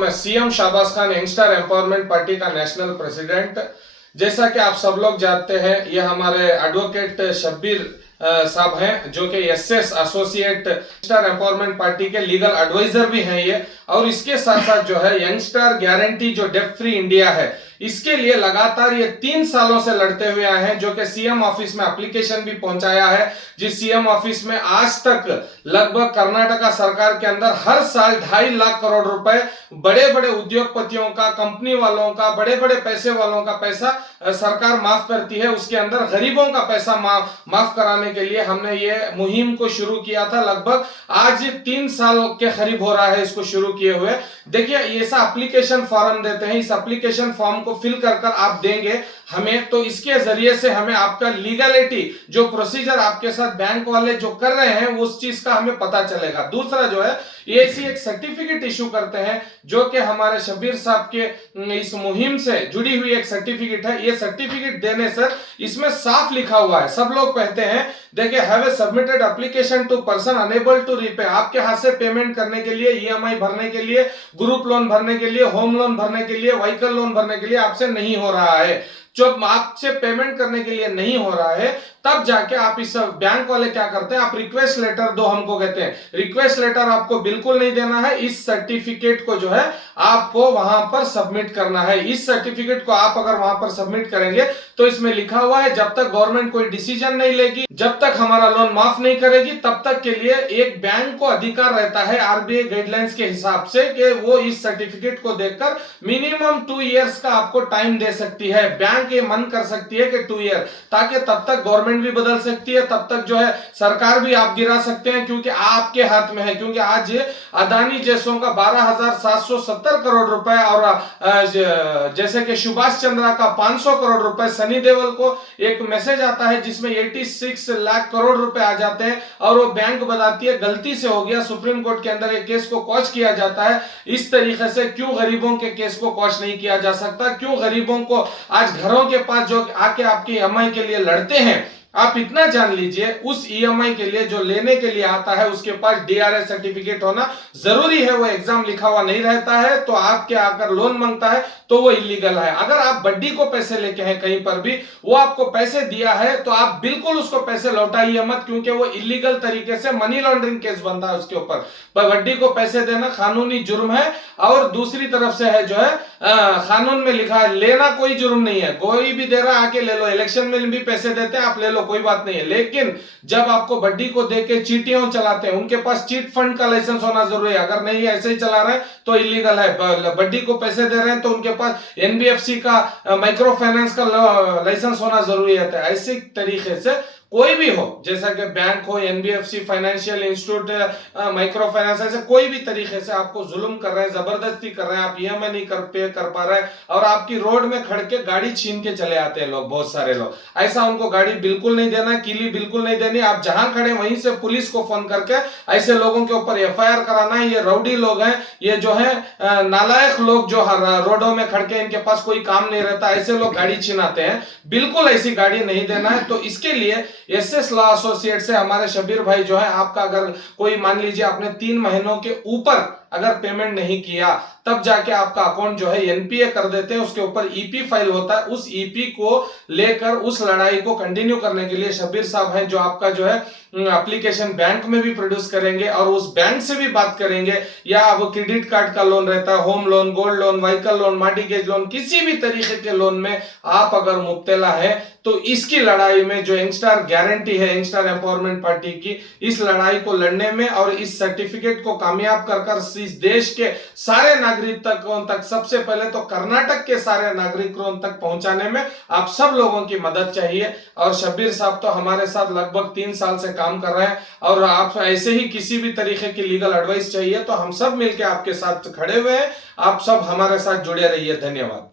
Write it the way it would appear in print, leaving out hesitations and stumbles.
मैं CM Shahbaz Khan youngster empowerment party का national president. जैसा कि आप सब लोग जानते हैं, ये हमारे एडवोकेट शब्बीर साहब हैं, जो कि SS associate youngster empowerment party के लीगल एडवाइजर भी हैं ये। और इसके साथ साथ जो है यंगस्टर गारंटी जो डेब्ट फ्री इंडिया है, इसके लिए लगातार ये 3 सालों से लड़ते हुए आए हैं, जो कि सीएम ऑफिस में एप्लीकेशन भी पहुंचाया है। जिस सीएम ऑफिस में आज तक लगभग कर्नाटका सरकार के अंदर हर साल 2.5 लाख करोड़ रुपए बड़े बड़े उद्योगपतियों का, कंपनी वालों का, बड़े बड़े पैसे वालों का पैसा सरकार माफ करती है, उसके अंदर गरीबों का पैसा माफ कराने के लिए हमने ये मुहिम को शुरू किया था। लगभग आज 3 साल के करीब हो रहा है इसको शुरू किए हुए। देखिए, ऐसा एप्लीकेशन फॉर्म देते हैं, इस एप्लीकेशन फॉर्म को फिल कर आप देंगे हमें, तो इसके जरिए से हमें आपका लीगलिटी जो प्रोसीजर आपके साथ बैंक वाले जो कर रहे हैं उस चीज का हमें पता चलेगा। दूसरा जो है, ये ऐसी एक सर्टिफिकेट इशू करते हैं, जो कि हमारे शब्बीर साहब के इस मुहिम से जुड़ी हुई एक सर्टिफिकेट है। ये सर्टिफिकेट देने से इसमें साफ लिखा हुआ है, सब लोग कहते हैं, देखिए, have a submitted application to person unable to repay. आपके हाथ से पेमेंट करने के लिए, ईएमआई भरने के लिए, ग्रुप लोन भरने के लिए, होम लोन भरने के लिए, व्हीकल लोन भरने के लिए आपसे नहीं हो रहा है। जब आपसे पेमेंट करने के लिए नहीं हो रहा है, तब जाके आप इस बैंक वाले क्या करते हैं, आप रिक्वेस्ट लेटर दो, हमको कहते हैं रिक्वेस्ट लेटर आपको बिल्कुल नहीं देना है। इस सर्टिफिकेट को जो है आपको वहां पर सबमिट करना है। इस सर्टिफिकेट को आप अगर वहां पर सबमिट करेंगे तो इसमें लिखा हुआ है, जब तक गवर्नमेंट कोई डिसीजन नहीं लेगी, जब तक हमारा लोन माफ नहीं करेगी, तब तक के लिए एक बैंक को अधिकार रहता है आरबीआई गाइडलाइंस के हिसाब से कि वो इस सर्टिफिकेट को देखकर मिनिमम 2 इयर्स का आपको टाइम दे सकती है। बैंक ये मन कर सकती है कि 2 ईयर, ताकि तब तक गवर्नमेंट भी बदल सकती है, तब तक जो है सरकार भी आप गिरा सकते हैं, क्योंकि आपके हाथ में है। क्योंकि आज अदानी जैसों का 12,770 करोड़ रुपए और जैसे कि सुभाष चंद्रा का 500 करोड़ रुपए, सनी देओल को एक मैसेज आता है जिसमें 86 लाख करोड़ रुपए आ जाते हैं और वो बैंक बताती है गलती से हो गया, सुप्रीम कोर्ट के अंदर एक केस को क्वॉश किया जाता है। इस तरीके से क्यों गरीबों के केस को क्वॉश नहीं किया जा सकता? क्यों गरीबों को आज घरों के पास जो आके आपकी ईएमआई के लिए लड़ते हैं, आप इतना जान लीजिए, उस ईएमआई के लिए जो लेने के लिए आता है उसके पास डीआरएस सर्टिफिकेट होना जरूरी है। वो एग्जाम लिखा हुआ नहीं रहता है तो आपके आकर लोन मांगता है तो वो इलीगल है। अगर आप बड्डी को पैसे लेके हैं कहीं पर भी, वो आपको पैसे दिया है तो आप बिल्कुल उसको पैसे लौटाइए मत, क्योंकि वो इलीगल तरीके से मनी लॉन्ड्रिंग केस बनता है उसके ऊपर। बड्डी को पैसे देना कानूनी जुर्म है। और दूसरी तरफ से है जो है कानून में लिखा है, लेना कोई जुर्म नहीं है, कोई भी दे रहा है आके ले लो, इलेक्शन में भी पैसे देते हैं आप ले लो, कोई बात नहीं है। लेकिन जब आपको बड्डी को देके चीटियां चलाते हैं, उनके पास चीट फंड का लाइसेंस होना जरूरी है। अगर नहीं ऐसे ही चला रहे हैं तो इलीगल है। बड्डी को पैसे दे रहे हैं तो उनके पास एनबीएफसी का, माइक्रो फाइनेंस का लाइसेंस होना जरूरी है। ऐसे तरीके से कोई भी हो, जैसा कि बैंक हो, NBFC, financial institute, micro finance, ऐसे कोई भी तरीके से आपको जुल्म कर रहे हैं, जबरदस्ती कर रहे हैं, आप ईएमआई नहीं पे कर पा रहे हैं और आपकी रोड में खड़ के गाड़ी छीन के चले आते हैं लोग, बहुत सारे लोग। ऐसा उनको गाड़ी बिल्कुल नहीं देना, कीली बिल्कुल नहीं देनी। आप जहां खड़े वहीं से पुलिस को फोन करके ऐसे लोगों के ऊपर एफआईआर कराना है। ये राउडी लोग हैं, ये जो है नालायक लोग जो रोडों में खड़ के, इनके पास कोई काम नहीं रहता, ऐसे लोग गाड़ी छीनाते हैं। बिल्कुल ऐसी गाड़ी नहीं देना है। तो इसके लिए एसएस लॉ एसोसिएट से हमारे शब्बीर भाई जो है, आपका अगर कोई मान लीजिए आपने 3 महीनों के ऊपर अगर पेमेंट नहीं किया, तब जाके आपका अकाउंट जो है एनपीए कर देते हैं, उसके ऊपर ईपी फाइल होता है। उस ईपी को लेकर उस लड़ाई को कंटिन्यू करने के लिए शब्बीर साहब हैं, जो आपका जो है एप्लीकेशन बैंक में भी प्रोड्यूस करेंगे और उस बैंक से भी बात करेंगे, या वो क्रेडिट कार्ड का लोन रहता है, home loan, gold loan, vehicle loan, mortgage loan, किसी भी तरीके के लोन में आप अगर मुब्तला है तो इसकी लड़ाई में जो यंगस्टर गारंटी है, यंगस्टर एम्पावरमेंट पार्टी की, इस लड़ाई को लड़ने में और इस सर्टिफिकेट को कामयाब कर इस देश के सारे नागरिकों तक, सबसे पहले तो कर्नाटक के सारे नागरिकों तक पहुंचाने में आप सब लोगों की मदद चाहिए। और शब्बीर साहब तो हमारे साथ लगभग 3 साल से काम कर रहे हैं और आप ऐसे ही किसी भी तरीके की लीगल एडवाइस चाहिए तो हम सब मिलकर आपके साथ खड़े हुए हैं। आप सब हमारे साथ जुड़े रहिए। धन्यवाद।